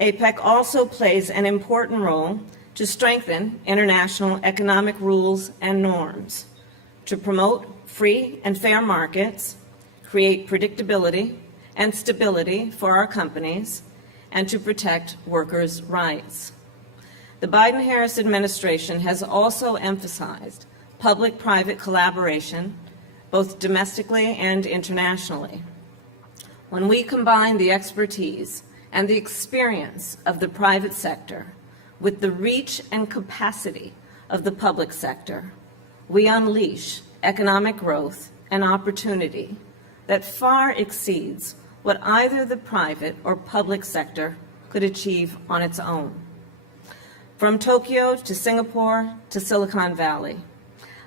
APEC also plays an important role to strengthen international economic rules and norms, to promote free and fair markets, create predictability and stability for our companies, and to protect workers' rights. The Biden-Harris administration has also emphasized public-private collaboration, both domestically and internationally. When we combine the expertise and the experience of the private sector with the reach and capacity of the public sector, we unleash economic growth and opportunity that far exceeds what either the private or public sector could achieve on its own. From Tokyo to Singapore to Silicon Valley,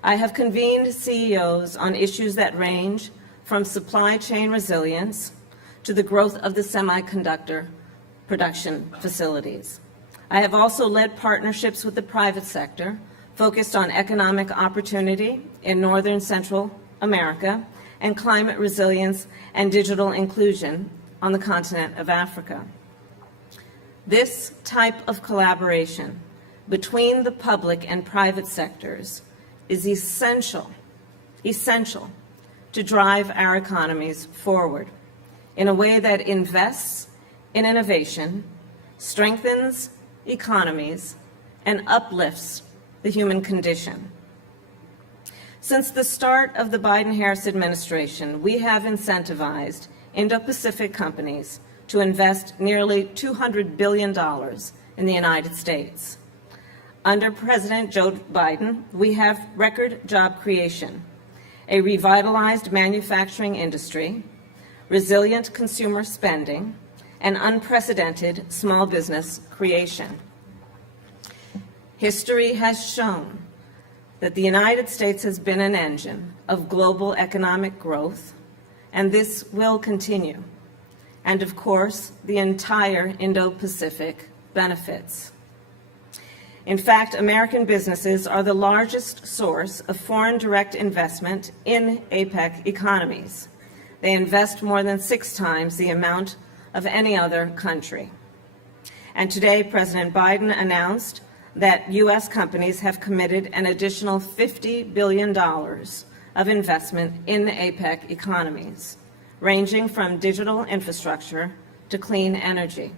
I have convened CEOs on issues that range from supply chain resilience to the growth of the semiconductor production facilities. I have also led partnerships with the private sector focused on economic opportunity in Northern Central America and climate resilience and digital inclusion on the continent of Africa. This type of collaboration between the public and private sectors is essential to drive our economies forward in a way that invests in innovation, strengthens economies, and uplifts the human condition. Since the start of the Biden-Harris administration, we have incentivized Indo-Pacific companies to invest nearly $200 billion in the United States. Under President Joe Biden, we have record job creation, a revitalized manufacturing industry, resilient consumer spending, and unprecedented small business creation. History has shown that the United States has been an engine of global economic growth, and this will continue. And of course, the entire Indo-Pacific benefits. In fact, American businesses are the largest source of foreign direct investment in APEC economies. They invest more than 6 times the amount of any other country. And today, President Biden announced that U.S. companies have committed an additional $50 billion of investment in APEC economies, ranging from digital infrastructure to clean energy.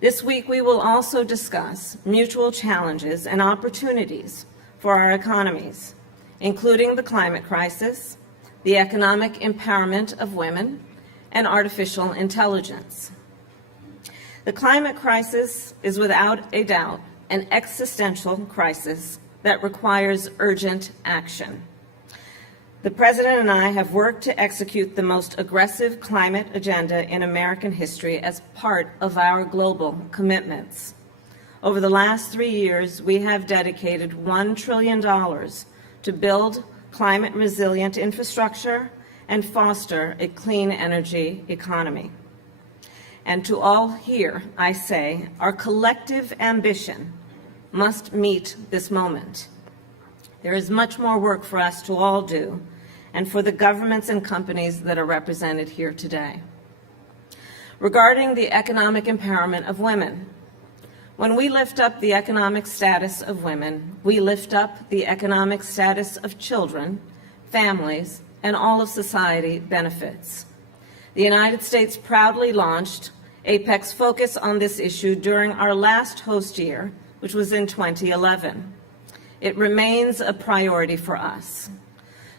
This week, we will also discuss mutual challenges and opportunities for our economies, including the climate crisis, the economic empowerment of women, and artificial intelligence. The climate crisis is without a doubt an existential crisis that requires urgent action. The President and I have worked to execute the most aggressive climate agenda in American history as part of our global commitments. Over the last 3 years, we have dedicated $1 trillion to build climate-resilient infrastructure and foster a clean energy economy. And to all here, I say, our collective ambition must meet this moment. There is much more work for us to all do, and for the governments and companies that are represented here today. Regarding the economic empowerment of women, when we lift up the economic status of women, we lift up the economic status of children, families, and all of society benefits. The United States proudly launched APEC's focus on this issue during our last host year, which was in 2011. It remains a priority for us.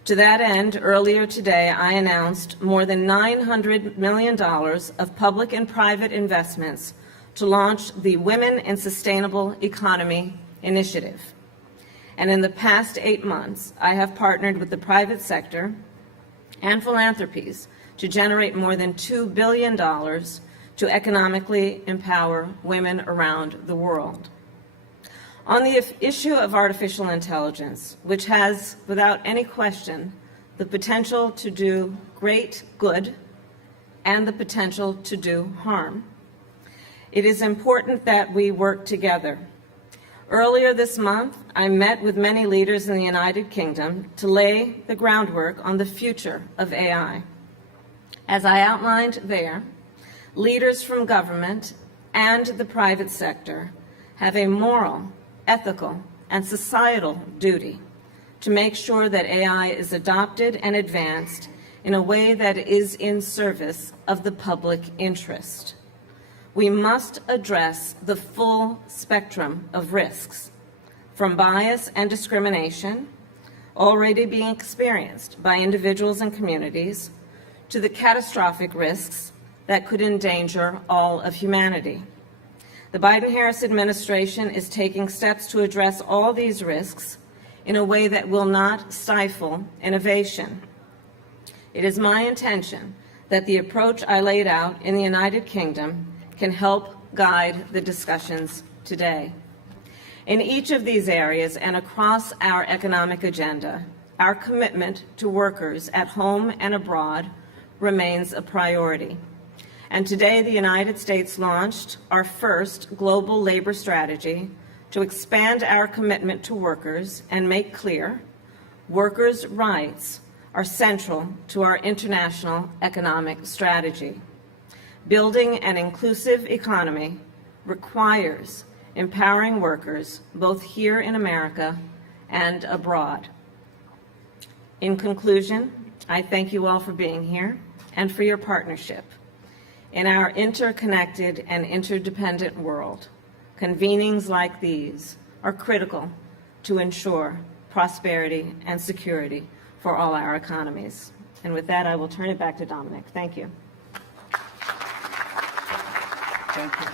To that end, earlier today, I announced more than $900 million of public and private investments to launch the Women in Sustainable Economy initiative. And in the past 8 months, I have partnered with the private sector and philanthropies to generate more than $2 billion to economically empower women around the world. On the issue of artificial intelligence, which has, without any question, the potential to do great good and the potential to do harm, it is important that we work together. Earlier this month, I met with many leaders in the United Kingdom to lay the groundwork on the future of AI. As I outlined there, leaders from government and the private sector have a moral, ethical, and societal duty to make sure that AI is adopted and advanced in a way that is in service of the public interest. We must address the full spectrum of risks, from bias and discrimination already being experienced by individuals and communities, to the catastrophic risks that could endanger all of humanity. The Biden-Harris administration is taking steps to address all these risks in a way that will not stifle innovation. It is my intention that the approach I laid out in the United Kingdom can help guide the discussions today. In each of these areas and across our economic agenda, our commitment to workers at home and abroad remains a priority. And today, the United States launched our first global labor strategy to expand our commitment to workers and make clear workers' rights are central to our international economic strategy. Building an inclusive economy requires empowering workers both here in America and abroad. In conclusion, I thank you all for being here and for your partnership. In our interconnected and interdependent world, convenings like these are critical to ensure prosperity and security for all our economies. And with that, I will turn it back to Dominic. Thank you. Thank you.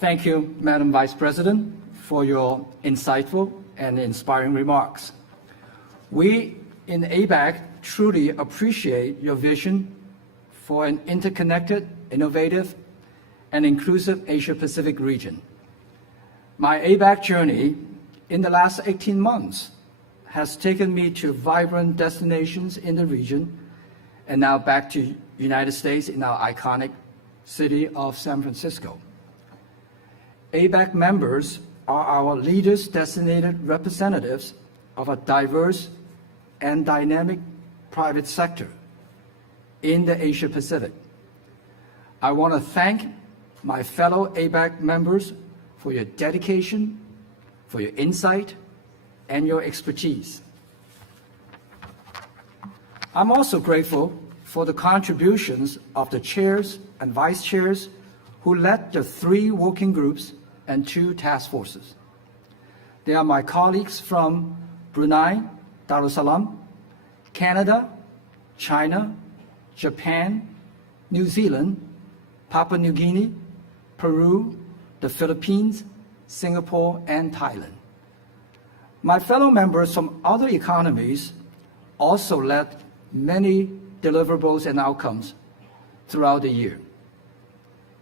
Thank you, Madam Vice President, for your insightful and inspiring remarks. We in ABAC truly appreciate your vision for an interconnected, innovative, and inclusive Asia-Pacific region. My ABAC journey in the last 18 months has taken me to vibrant destinations in the region and now back to United States in our iconic city of San Francisco. ABAC members are our leaders, designated representatives of a diverse and dynamic private sector in the Asia Pacific. I want to thank my fellow ABAC members for your dedication, for your insight, and your expertise. I'm also grateful for the contributions of the chairs and vice chairs who led the 3 working groups and 2 task forces. They are my colleagues from Brunei, Darussalam, Canada, China, Japan, New Zealand, Papua New Guinea, Peru, the Philippines, Singapore, and Thailand. My fellow members from other economies also led many deliverables and outcomes throughout the year.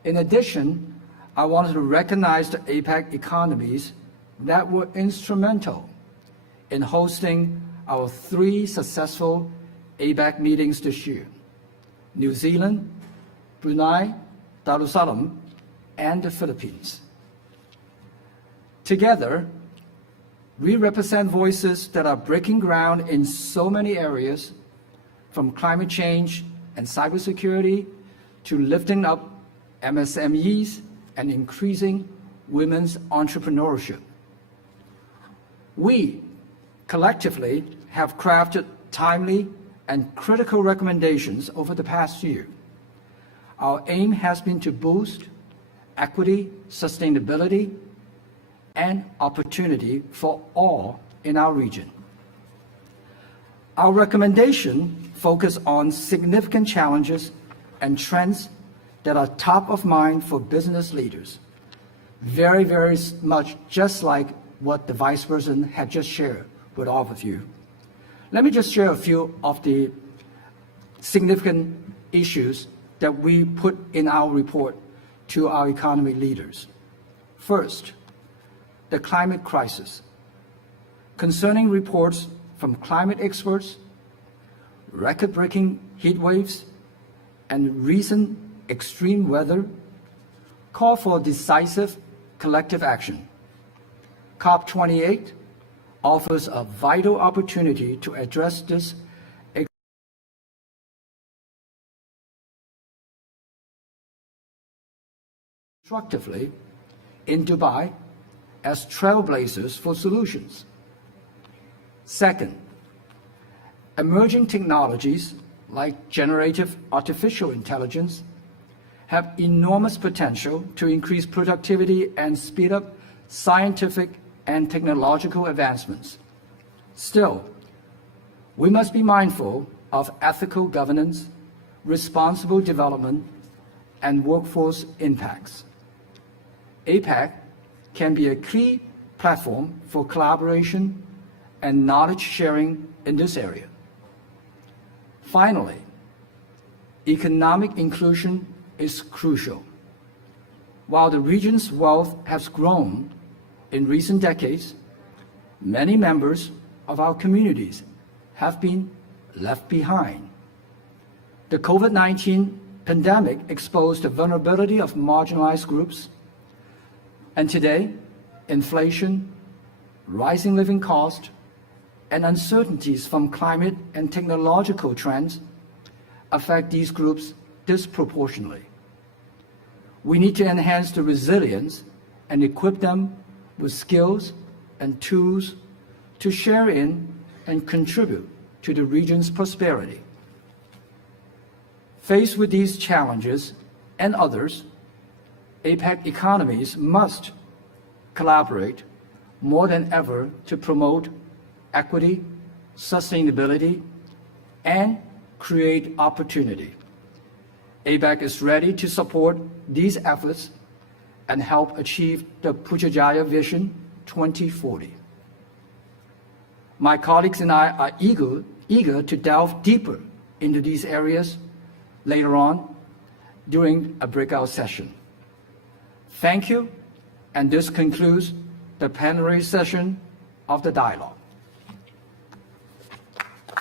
In addition, I wanted to recognize the APEC economies that were instrumental in hosting our 3 successful ABAC meetings this year: New Zealand, Brunei, Darussalam, and the Philippines. Together, we represent voices that are breaking ground in so many areas, from climate change and cybersecurity to lifting up MSMEs and increasing women's entrepreneurship. We collectively have crafted timely and critical recommendations over the past year. Our aim has been to boost equity, sustainability, and opportunity for all in our region. Our recommendation focus on significant challenges and trends that are top of mind for business leaders. Very, very much just like what the Vice President had just shared with all of you. Let me just share a few of the significant issues that we put in our report to our economy leaders. First, the climate crisis. Concerning reports from climate experts, record-breaking heat waves, and recent extreme weather call for decisive collective action. COP28 offers a vital opportunity to address this constructively in Dubai as trailblazers for solutions. Second, emerging technologies like generative artificial intelligence have enormous potential to increase productivity and speed up scientific and technological advancements. Still, we must be mindful of ethical governance, responsible development, and workforce impacts. APEC can be a key platform for collaboration and knowledge sharing in this area. Finally, economic inclusion is crucial. While the region's wealth has grown in recent decades, many members of our communities have been left behind. The COVID-19 pandemic exposed the vulnerability of marginalized groups, and today, inflation, rising living costs, and uncertainties from climate and technological trends affect these groups disproportionately. We need to enhance the resilience and equip them with skills and tools to share in and contribute to the region's prosperity. Faced with these challenges and others, APEC economies must collaborate more than ever to promote equity, sustainability, and create opportunity. ABAC is ready to support these efforts and help achieve the Putrajaya Vision 2040. My colleagues and I are eager to delve deeper into these areas later on during a breakout session. Thank you, and this concludes the plenary session of the dialogue.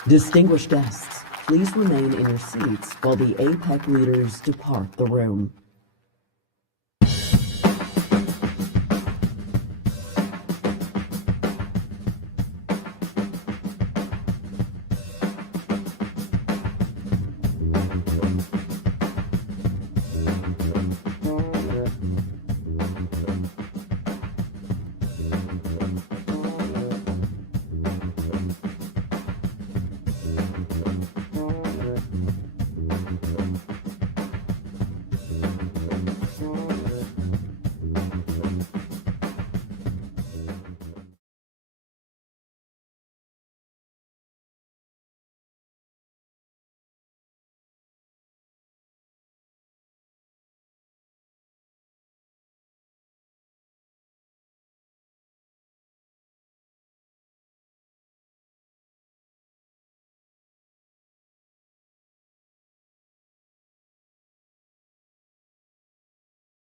Distinguished guests, please remain in your seats while the APEC leaders depart the room.